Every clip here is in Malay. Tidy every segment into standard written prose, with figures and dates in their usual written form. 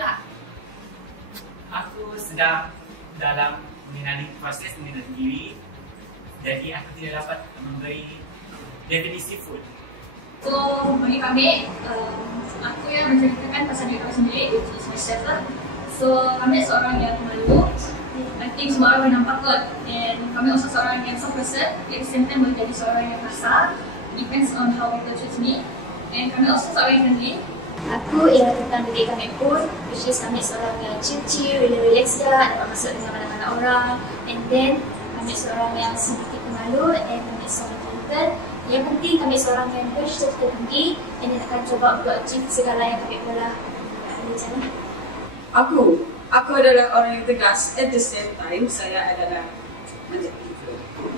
lah. Aku sedang dalam proses mengenali diri, jadi aku tidak dapat memberi definisi full. So, bagi kami, aku yang menceritakan pasal diri kami sendiri, which is myself. So, kami seorang yang malu. I think semua orang nampak kot. And kami also seorang yang soft person. At the same time, boleh jadi seorang yang kasar. Depends on how people treat me. And kami also seorang yang friendly. Aku ialah tentang diri kami pun, which is kami seorang yang chill, relax je, dapat masuk dengan mana-mana orang. And then, kami seorang yang sedikit pemalu and kami seorang talented. Yang penting kami seorang yang bercita-cita tinggi and then akan coba untuk achieve segala yang kami bola. Aku adalah orang yang tegas. At the same time, saya adalah manja.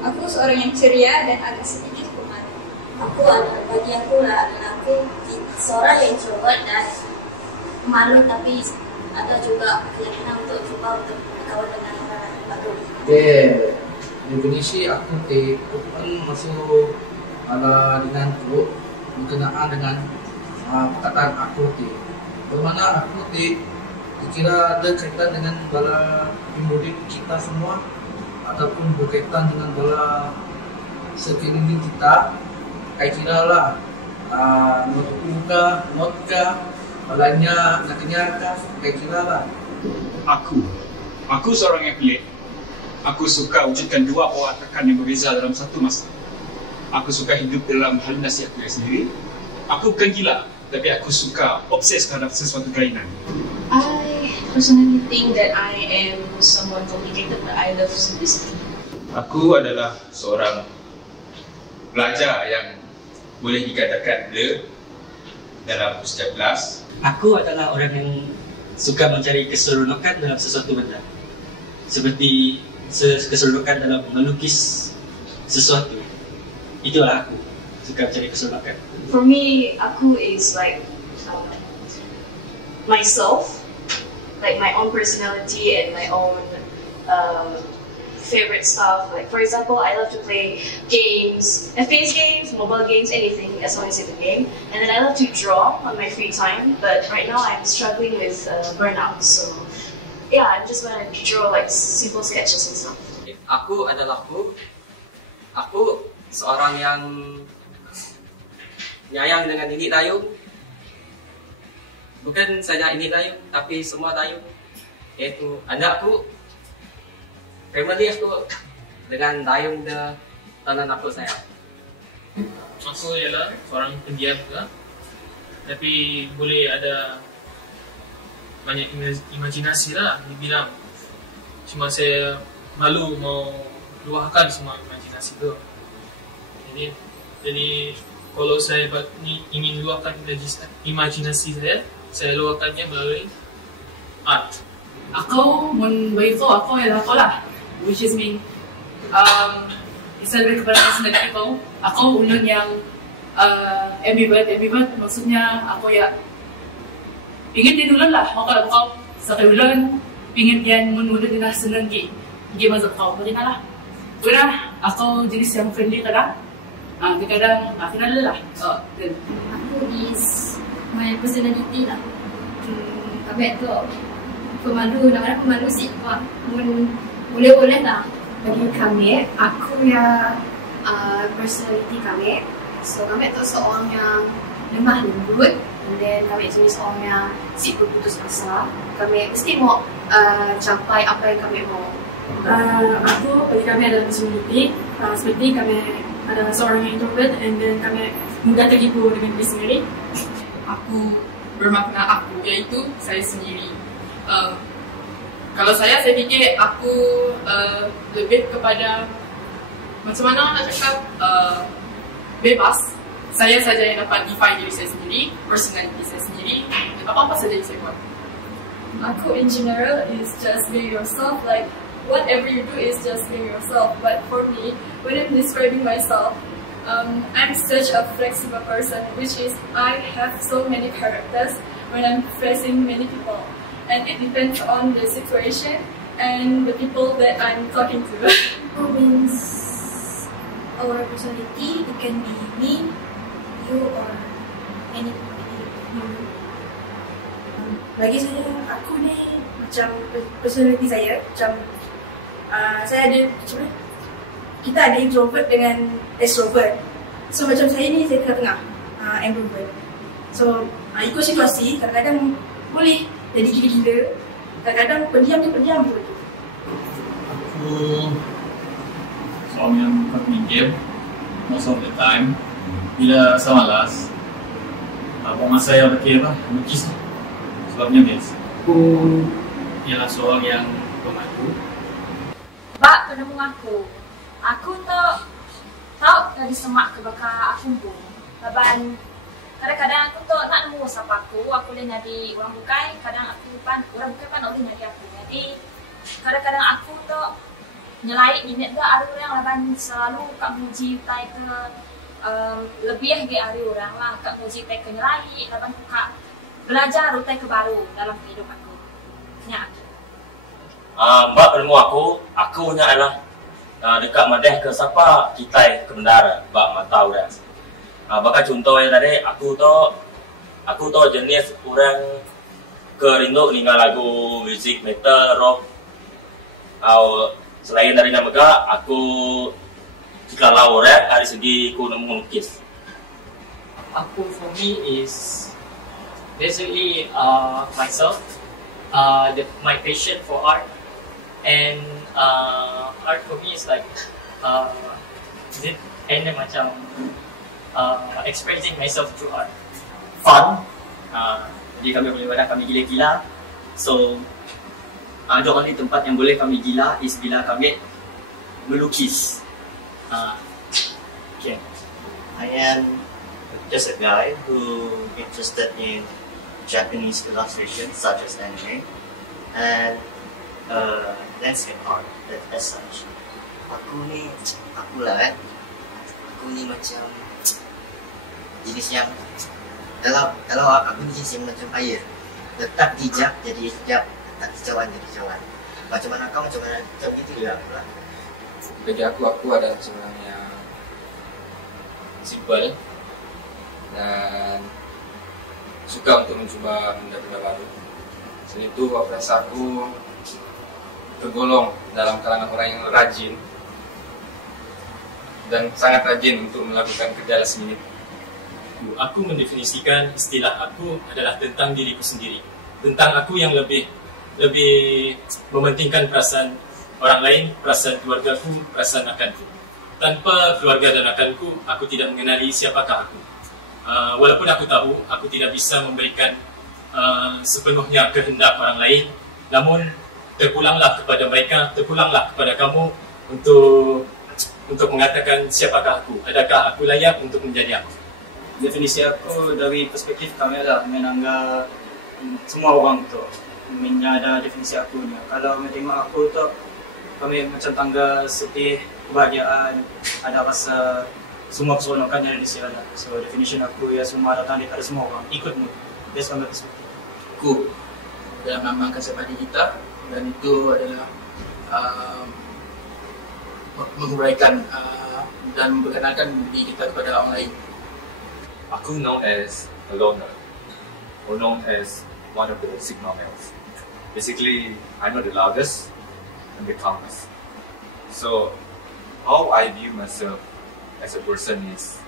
Aku seorang yang ceria dan agak sedikit pemalu. Bagi aku adalah aku seorang yang introvert dan malu tapi ada juga keyakinan untuk cuba untuk berkawan dengan orang baru. Okay, definisi aku kan masuk dengan berkenaan dengan perkataan aku bermana aku dikira ada kaitan dengan bala pemudik kita semua ataupun berkaitan dengan bala sekeliling kita. Kayak kira lah notka balanya nantinya kayak kira lah. Aku seorang yang pelik. Aku suka wujudkan dua perwatakan yang berbeza dalam satu masa. Aku suka hidup dalam halusinasi aku sendiri. Aku bukan gila, tapi aku suka obses terhadap sesuatu kelainan. I personally think that I am someone complicated, but I love simplicity. Aku adalah seorang pelajar yang boleh dikatakan blur dalam usia kelas. Aku adalah orang yang suka mencari keseronokan dalam sesuatu benda. Seperti keseronokan dalam melukis sesuatu. Itulah aku, suka mencari keseronokan. For me, aku is like myself, like my own personality and my own favorite stuff. Like for example, I love to play games, FPS games, mobile games, anything as long as it's a game. And then I love to draw on my free time. But right now I'm struggling with burnout. So yeah, I'm just gonna draw like simple sketches and stuff. Aku adalah aku seorang yang nyayang dengan ini dayung. Bukan saja ini dayung, tapi semua dayung. Yaitu anakku, family aku, dengan dayung de tanah aku sayang. Aku ialah seorang pendiam juga, tapi boleh ada banyak imajinasi lah dibilang. Cuma saya malu mau luahkan semua imajinasi tu. Jadi kalau saya ingin luahkan imajinasi saya luahkannya melalui art. Aku bagi aku ialah aku lah, which is me. Isa lebih kepada sendiri aku. Aku ulun yang ambivert maksudnya aku ya ingin dia dulu lah. Kalau kau sakit ulun, ingin dia menulun dia senang gimana kau macam lah. Karena aku jenis yang friendly kadang. Kadang akhirnya lah. Aku is my personality lah. Habis tu pemalu, namanya pemalu sih. Boleh lah. Bagi kami, aku ya personality kami. So kami tu seorang yang lemah lembut. And then kami jenis orang yang si berputus asa. Kami mesti mau capai apa yang kami mau. Aku bagi kami adalah personality. Seperti kami adalah seorang yang introvert and then kami mudah terhibur dengan diri sendiri. Aku bermakna aku, iaitu saya sendiri. Kalau saya fikir aku lebih kepada macam mana nak cakap bebas. Saya saja yang dapat define diri saya sendiri, personality saya sendiri, apa-apa saja yang saya buat. Aku in general is just being yourself, like whatever you do is just being yourself. But for me, when I'm describing myself, I'm such a flexible person, which is I have so many characters when I'm facing many people. And it depends on the situation and the people that I'm talking to. Who means our personality, it can be me, you or any human. bagi saya, aku ni macam personality saya, macam saya ada macam mana? Kita ada introvert dengan extrovert. So macam saya ni, saya tengah-tengah, ambivert. So ikut situasi, kadang-kadang boleh jadi gila-gila, kadang-kadang pendiam betul. Aku seorang yang main game most of the time. Bila saya malas, buat masa yang melukis lah. Sebabnya biasa. Aku ialah seorang yang pemalu. Bak penemu aku tak tahu dari semak ke bakal aku pun. Laban kadang-kadang aku tak nak nemu siapa aku boleh nyari orang bukai, kadang aku orang bukai pan boleh nyari aku. Jadi kadang-kadang aku tak nyelait minit ke ada orang laban selalu kak muji utai ke lebih ke ada orang lah kak muji utai ke nyelait laban kak belajar utai ke baru dalam kehidupan aku. Nya Mbak penemu aku nya adalah dekat madeh ke siapa kita ke bendara mbak matau dah. Bakal contoh yang tadi aku tu jenis orang kerindu ninggal lagu musik metal rock. Selain dari nama aku jika rap dari segi aku nemu melukis. Aku for me is basically myself, my passion for art, and art for me is like macam expressing myself through art. Fun. Jadi kami boleh buat kami gila-gila. So the only tempat yang boleh kami gila is bila kami melukis. Okay. I am just a guy who interested in Japanese illustration such as anime and landscape art as such. Aku ni macam jenis yang kalau aku ni jenis yang macam air, letak hijab jadi hijab, letak hijauan jadi hijauan. Macam mana kau, macam gitu juga aku lah. Bagi aku adalah seorang yang simple dan suka untuk mencuba benda-benda baru. Selain itu, aku rasa aku tergolong dalam kalangan orang yang rajin dan sangat rajin untuk melakukan kerja last minute. Aku mendefinisikan istilah aku adalah tentang diriku sendiri, tentang aku yang lebih mementingkan perasaan orang lain, perasaan keluargaku, perasaan akanku. Tanpa keluarga dan akanku, aku tidak mengenali siapakah aku. Walaupun aku tahu aku tidak bisa memberikan sepenuhnya kehendak orang lain, namun terpulanglah kepada mereka, terpulanglah kepada kamu untuk mengatakan siapakah aku, adakah aku layak untuk menjadi aku. Definisi aku dari perspektif kami lah, menanggap semua orang tu ada definisi aku ni. Kalau tengok aku tu, kami macam tangga sedih, kebahagiaan, ada rasa semua keseronokan yang ada di sini lah. So definition aku ya semua datang daripada semua orang, ikut mood. That's kami perspektif. Aku dalam mengamalkan seperti kita, dan itu adalah menguraikan dan memperkenalkan diri kita kepada orang lain. Aku known as a loner, or known as one of the Sigma males. Basically, I'm not the loudest and the calmest. So, how I view myself as a person is,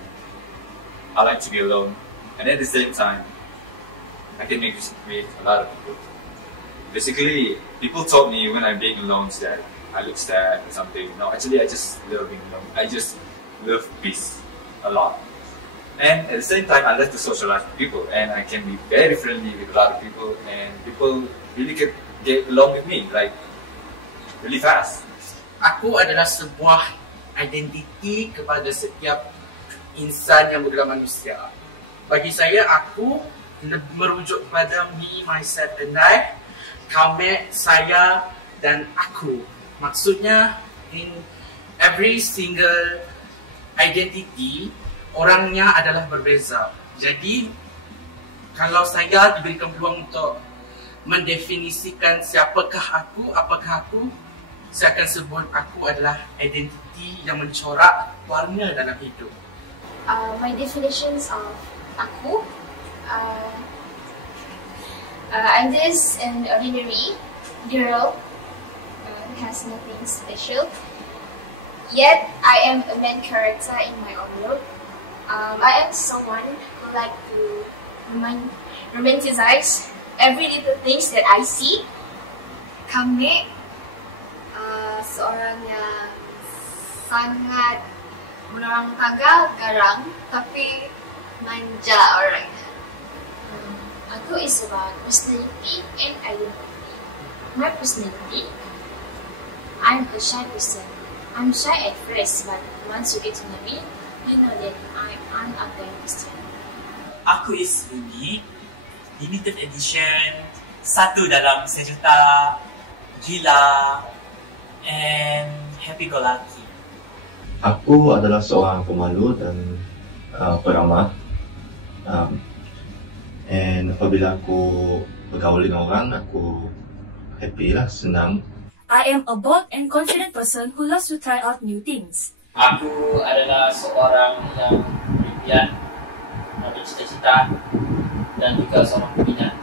I like to be alone, and at the same time, I can make music with a lot of people. Basically, people told me when I'm being alone that I look sad or something. No, actually, I just love being alone. I just love peace a lot. And at the same time, I like to socialize with people, and I can be very friendly with a lot of people, and people really can get along with me, like, really fast. Aku adalah sebuah identiti kepada setiap insan yang bergerak manusia. Bagi saya, aku merujuk kepada me, myself and I, kami, saya dan aku. Maksudnya, in every single identity, orangnya adalah berbeza. Jadi, kalau saya diberikan peluang untuk mendefinisikan siapakah aku, apakah aku, saya akan sebut aku adalah identiti yang mencorak warna dalam hidup. My definitions of aku, I'm just an ordinary girl who has nothing special. Yet I am a main character in my own world. I am someone who like to romanticize every little things that I see. Kami seorang yang sangat menolong tangga, garang, tapi manja orang. Aku is about personality and identity. My personality, I'm a shy person. I'm shy at first, but once you get to know me, you know that I'm an outgoing person. Aku is unique, limited edition, satu dalam sejuta, gila, and happy-go-lucky. Aku adalah seorang pemalu dan peramah. And apabila aku bergaul dengan orang, aku happy lah, senang. I am a bold and confident person who loves to try out new things. Aku adalah seorang yang berimpian, bercita-cita, dan juga seorang peminat.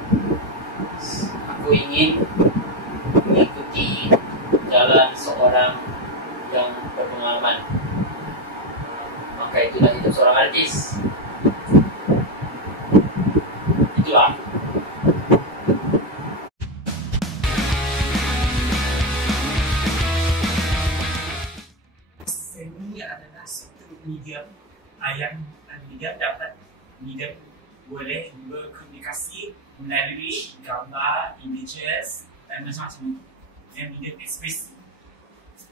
Aku ingin mengikuti jalan seorang yang berpengalaman. Maka itulah hidup seorang artis. Itulah. Seni adalah satu medium yang dapat boleh berkomunikasi melalui gambar, images dan macam-macam yang medium ekspresi.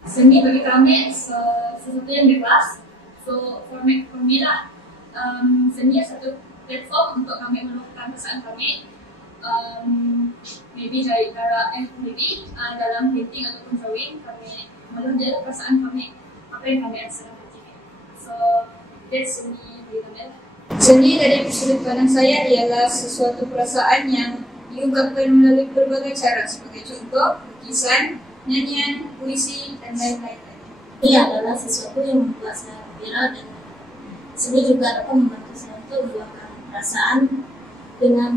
Seni bagi kami sesuatu yang bebas. So for me lah, seni satu platform untuk kami meluapkan perasaan kami. Maybe dalam painting ataupun drawing kami meluapkan perasaan kami, apa yang kami sedang fikirkan. So that's seni bagi kami lah. Seni dari sudut pandang saya ialah sesuatu perasaan yang diungkapkan melalui berbagai cara, sebagai contoh lukisan, nyanyian, puisi, dan lain-lain. Ia adalah sesuatu yang membuat saya gembira dan seni juga dapat membantu saya untuk meluapkan perasaan dengan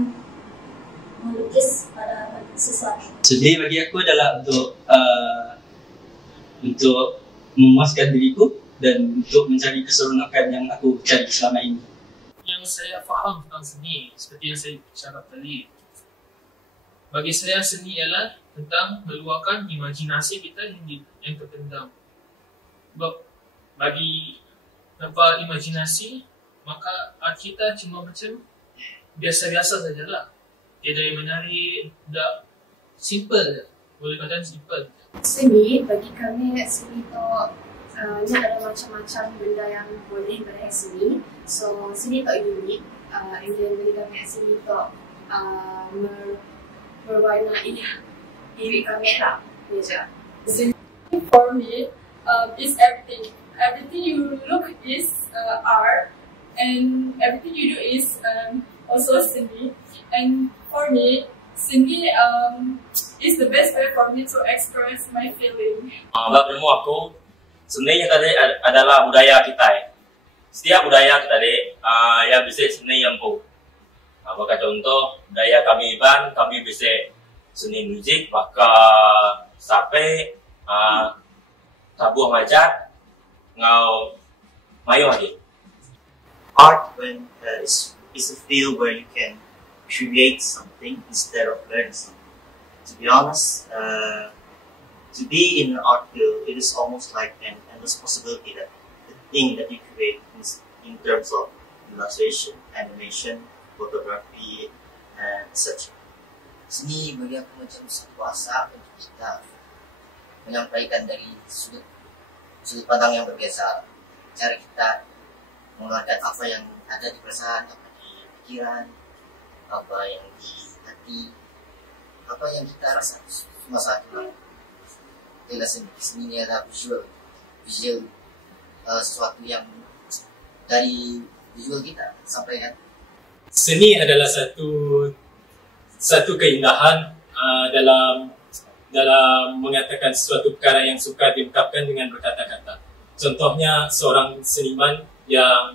melukis pada sesuatu. Seni bagi aku adalah untuk memuaskan diriku dan untuk mencari keseronokan yang aku cari selama ini. Yang saya faham tentang seni, seperti yang saya cakap tadi, bagi saya seni ialah tentang meluahkan imajinasi kita yang terpendam. Sebab bagi tanpa imajinasi, maka art kita cuma macam biasa-biasa sajalah. Tiada yang menarik, dah simple, boleh katakan simple. Seni bagi kami, seni tu ni ada macam-macam benda yang boleh berada seni. So seni tu unik, and then bagi kami seni tu berwarnai diri kami lah. Seni for me is everything. Everything you look is art, and everything you do is also seni. And for me, seni is the best way for me to express my feeling. Menurut aku, seni yang tadi adalah budaya kita. Setiap budaya kita yang bisa seni yang pun. Maka contoh budaya kami Iban, kami bisa seni musik, maka sampai tabuh majak ngau mayu lagi. Art when is a field where you can create something instead of learning something. To be honest, to be in an art field, it is almost like an endless possibility that the thing that you create is in terms of illustration, animation, photography, and etc. Seni bagi aku macam satu asa untuk kita menyampaikan dari sudut pandang yang berbeza, cara kita mengeluarkan apa yang ada di perasaan, apa di pikiran, apa yang di hati, apa yang kita rasa, semua satu lah. Itulah seni ini adalah visual sesuatu yang dari visual kita sampaikan. Seni adalah satu keindahan dalam mengatakan sesuatu perkara yang sukar diungkapkan dengan berkata-kata. Contohnya seorang seniman yang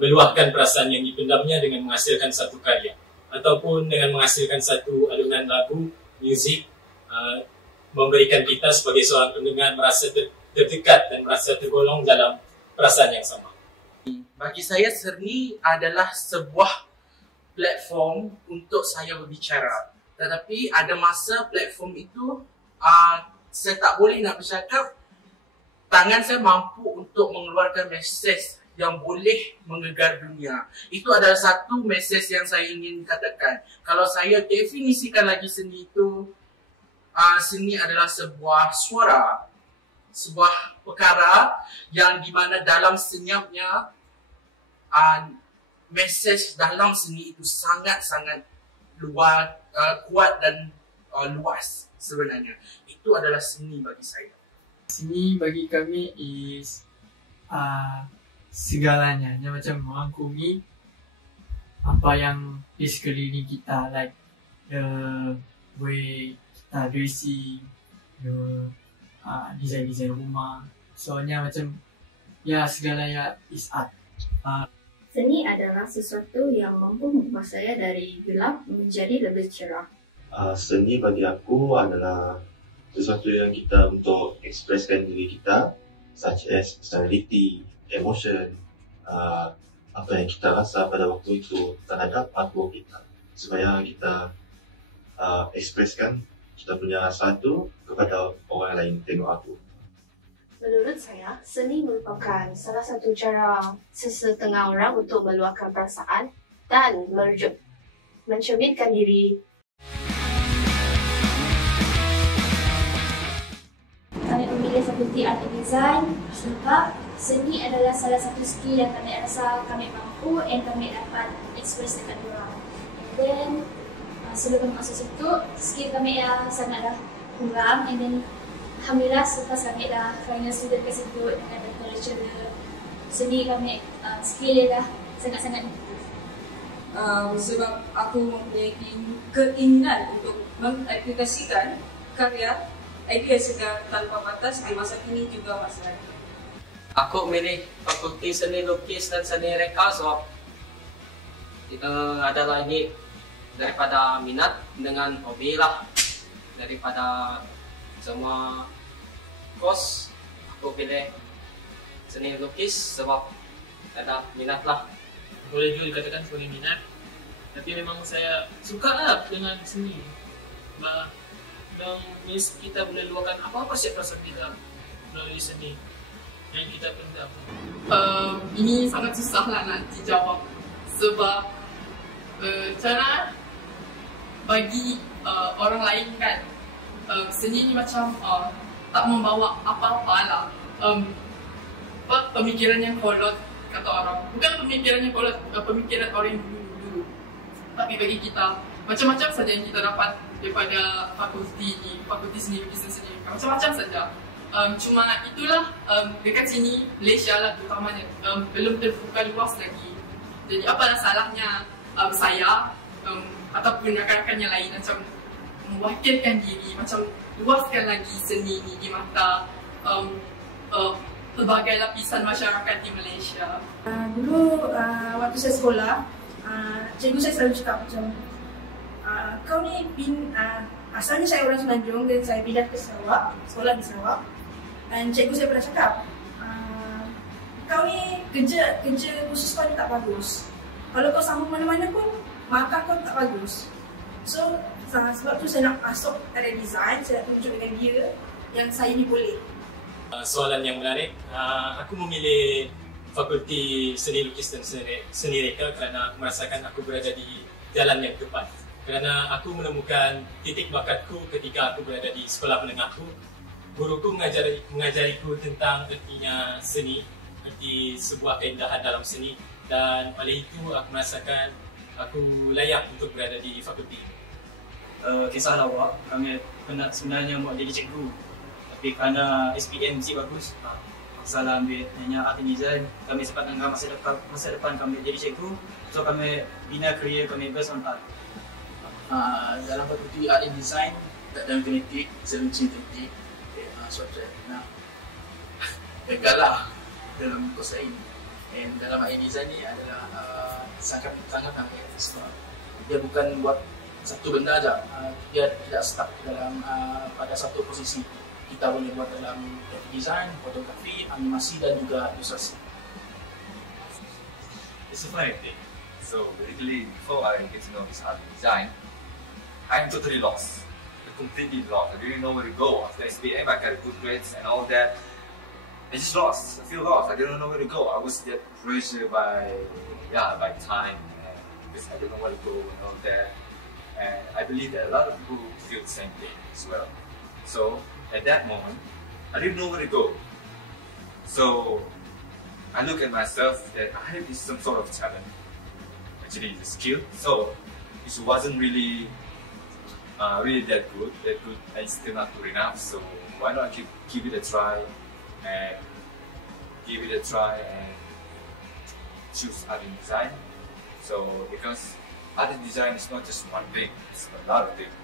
meluahkan perasaan yang dipendamnya dengan menghasilkan satu karya. ataupun dengan menghasilkan satu alunan lagu, muzik, memberikan kita sebagai seorang pendengar merasa terdekat dan merasa tergolong dalam perasaan yang sama. Bagi saya, seni adalah sebuah platform untuk saya berbicara. Tetapi ada masa platform itu saya tak boleh nak bercakap, tangan saya mampu untuk mengeluarkan mesej yang boleh menggegar dunia. Itu adalah satu mesej yang saya ingin katakan. Kalau saya definisikan lagi seni itu, seni adalah sebuah suara, sebuah perkara yang di mana dalam senyapnya mesej dalam seni itu sangat-sangat luar, kuat dan luas sebenarnya. Itu adalah seni bagi saya. Seni bagi kami is segalanya. Dia macam merangkumi apa yang di sekeliling kita, like the way kita dressing, the design-design rumah. Soalnya macam ya segalanya is art. Seni adalah sesuatu yang mampu mengubah saya dari gelap menjadi lebih cerah. Seni bagi aku adalah sesuatu yang kita untuk ekspreskan diri kita, such as personality, emotion, apa yang kita rasa pada waktu itu terhadap artwork kita, supaya kita ekspreskan kita punya rasa itu kepada orang lain tengok aku. Menurut saya, seni merupakan salah satu cara sesetengah orang untuk meluahkan perasaan dan mencerminkan diri. Kami memilih fakulti Art and Design sebab seni adalah salah satu skill yang kami rasa kami mampu dan kami dapat express dekat orang. And then sebelum masuk situ, skill kami sangatlah kurang, and then alhamdulillah selepas kami dah final student kat situ dengan lecturer seni kami skill dia dah sangat-sangat improve. Sebab aku mempunyai keinginan untuk mengaplikasikan karya idea segar tanpa batas di masa kini juga masa lalu. Aku milih fakulti seni lukis dan seni reka sebab adalah ini daripada minat dengan hobi lah. Daripada semua kos, aku pilih seni lukis sebab ada minat lah. Boleh juga dikatakan sebagai minat, tapi memang saya suka lah dengan seni. Dan kita boleh luahkan apa-apa setiap perasaan kita melalui seni yang kita pendam. Ini sangat susah lah nak dijawab sebab cara bagi orang lain kan seni ni macam tak membawa apa-apa lah. Pemikiran yang kolot kata orang, bukan pemikiran yang kolot, pemikiran orang yang dulu. Tapi bagi kita macam-macam saja yang kita dapat daripada fakulti ni, fakulti seni lukis dan seni reka, macam-macam saja. Cuma itulah dekat sini Malaysia lah terutamanya belum terbuka luas lagi. Jadi apalah salahnya saya ataupun rakan-rakan yang lain macam mewakilkan diri, macam luaskan lagi seni ni di mata pelbagai lapisan masyarakat di Malaysia. Dulu waktu saya sekolah, cikgu saya selalu cakap macam kau ni asalnya saya orang Semenanjung dan saya pindah ke Sarawak, sekolah di Sarawak. Dan cikgu saya pernah cakap, kau ni kerja khusus kau ni tak bagus. Kalau kau sambung mana-mana pun, maka kau tak bagus. So sebab tu saya nak masuk ada design, saya nak tunjuk dengan dia yang saya ni boleh. Soalan yang menarik, aku memilih fakulti seni lukis dan seni reka kerana aku merasakan aku berada di jalan yang tepat. Kerana aku menemukan titik bakatku ketika aku berada di sekolah menengahku. Guruku mengajariku tentang ertinya seni, erti sebuah keindahan dalam seni, dan oleh itu aku merasakan aku layak untuk berada di fakulti ini. Kisah lawak, kami pernah sebenarnya buat jadi cikgu, tapi kerana SPM mesti bagus, salah ambil hanya art and design. Kami sempat anggap masa depan kami jadi cikgu, so kami bina career kami based on art. Dalam fakulti art and design dalam genetik, saya mencintai subjek nak gagal lah dalam kos lain. Dan dalam art and design ni adalah sangat sangat sebab Dia bukan buat satu benda aja. Dia tidak stuck dalam pada satu posisi. Kita boleh buat dalam design, fotografi, animasi dan juga ilustrasi. It's a funny thing. So basically, before I get to know this art and design, I'm totally lost. Completely lost. I didn't know where to go. After SPM, I got good grades and all that. I just lost. I feel lost. I didn't know where to go. I was get pressured by time, and because I didn't know where to go and all that. And I believe that a lot of people feel the same thing as well. So at that moment, I didn't know where to go. So I look at myself that I have some sort of talent. Actually, the skill. So it wasn't really that good. And still not good enough. So why not give it a try and choose art and design. So because art and design is not just one thing; it's a lot of things.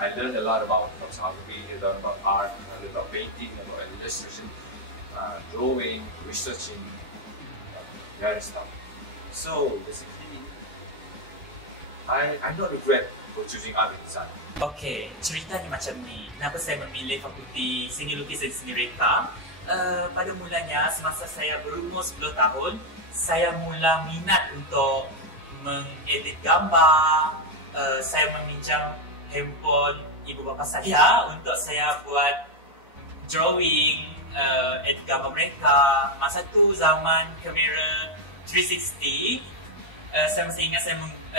I learned a lot about photography, a lot about art, a lot about painting, about illustration, drawing, researching, various stuff. So basically, I don't regret for choosing art and design. Okay, ceritanya macam ni. Kenapa saya memilih Fakulti Seni Lukis dan Seni Reka? Pada mulanya, semasa saya berumur 10 tahun, saya mula minat untuk mengedit gambar. Saya meminjam handphone ibu bapa saya untuk saya buat drawing, edit gambar mereka. Masa tu zaman kamera 360. Saya masih ingat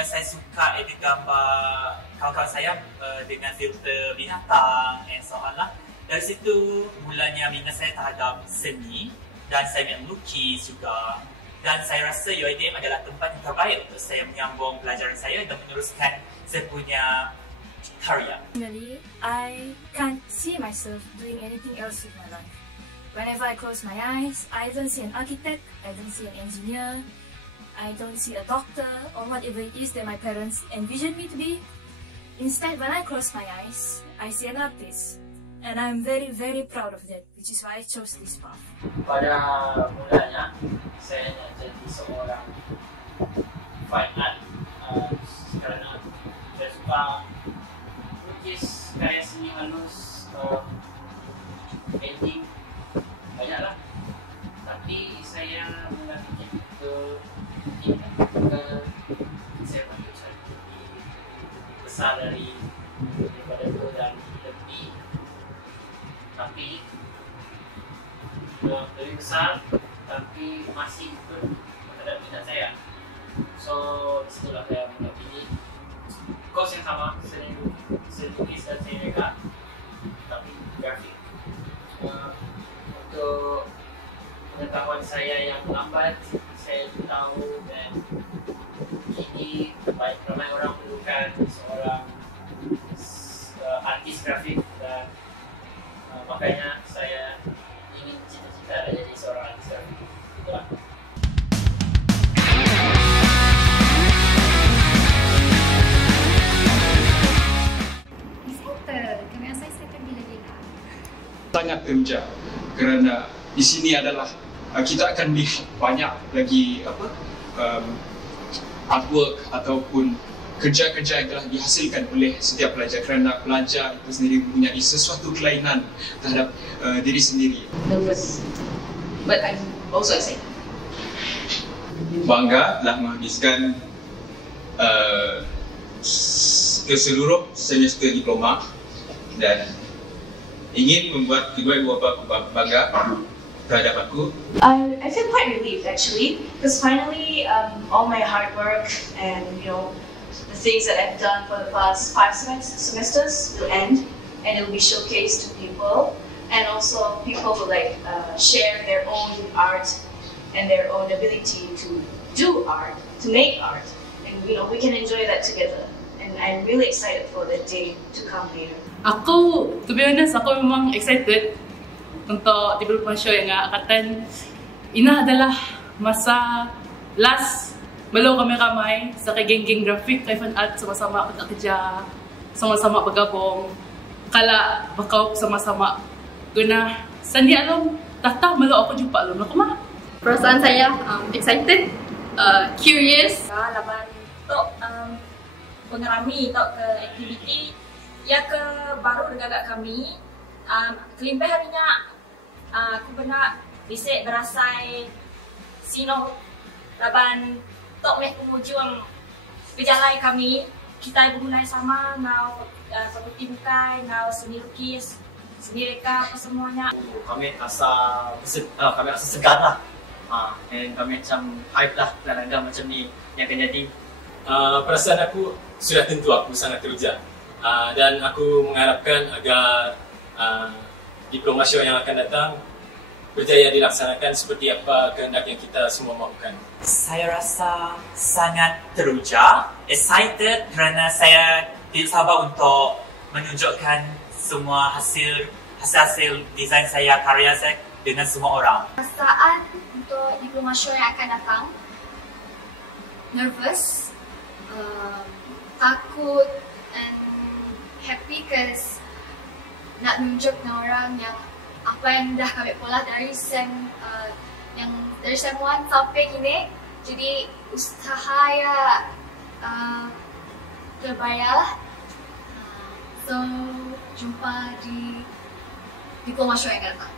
saya suka edit gambar kawan-kawan saya dengan filter binatang and so on lah. Dari situ mulanya minat saya terhadap seni dan saya minat melukis juga. Dan saya rasa UiTM adalah tempat yang terbaik untuk saya menyambung pelajaran saya dan meneruskan saya punya karya. Personally, I can't see myself doing anything else with my life. Whenever I close my eyes, I don't see an architect, I don't see an engineer, I don't see a doctor or whatever it is that my parents envision me to be. Instead, when I close my eyes, I see an artist. And I'm very, very proud of that, which is why I chose this path. Pada mulanya, saya nak jadi seorang fine art kerana saya suka lukis, karya seni halus, painting, banyaklah. Tapi saya mula fikir saya patut cari lebih besar daripada itu dan lebih, tapi lebih besar tapi masih ikut terhadap minat saya. So disitulah saya mula pilih course yang sama, seni lukis dan seni reka, tapi grafik. Untuk pengetahuan saya yang lambat, saya tahu dan kini ramai orang memerlukan seorang artis grafik dan makanya saya ingin cita-cita jadi seorang artis grafik. Itulah. Sangat teruja kerana di sini adalah kita akan lihat banyak lagi artwork ataupun kerja-kerja yang telah dihasilkan oleh setiap pelajar kerana pelajar itu sendiri mempunyai sesuatu kelainan terhadap diri sendiri. Nervous, but I'm also excited. Bangga telah menghabiskan seluruh semester diploma dan ingin membuat kedua ibu bapa aku bangga terhadap aku. I feel quite relieved actually, because finally all my hard work and the things that I've done for the past 5 semesters will end, and it will be showcased to people, and also people will share their own art and their own ability to do art, to make art, and we can enjoy that together. And I'm really excited for the day to come later. Aku, to be honest, aku memang excited untuk development show yang akan. Ini adalah masa last belum kami ramai sa geng-geng graphic kay fan art sama-sama kerja, sama-sama bergabung. Kala bakaw sama-sama guna sandi alam tata malo ako jumpa alam ako mah. Perasaan saya excited curious. Laban tok pengerami tok ke aktiviti ya ke baru dekat kami. Kelimpah harinya aku pernah bisa berasai sino laban tok meh kemujung berjalan kami kita berguna sama nau fakulti bukai nau seni lukis seni reka apa semuanya. Kami rasa segar lah. Dan kami macam hype lah dan macam ni yang akan jadi. Perasaan aku sudah tentu aku sangat teruja dan aku mengharapkan agar diploma show yang akan datang berjaya dilaksanakan seperti apa kehendak yang kita semua mahukan. Saya rasa sangat teruja, excited kerana saya tidak sabar untuk menunjukkan semua hasil desain saya, karya saya dengan semua orang. Perasaan untuk diploma show yang akan datang, nervous, takut and happy cause nak tunjuk dengan orang yang apa yang dah kami pola dari sem 1 sampai kini. Jadi usaha ya terbayar. So jumpa di diploma show yang akan datang.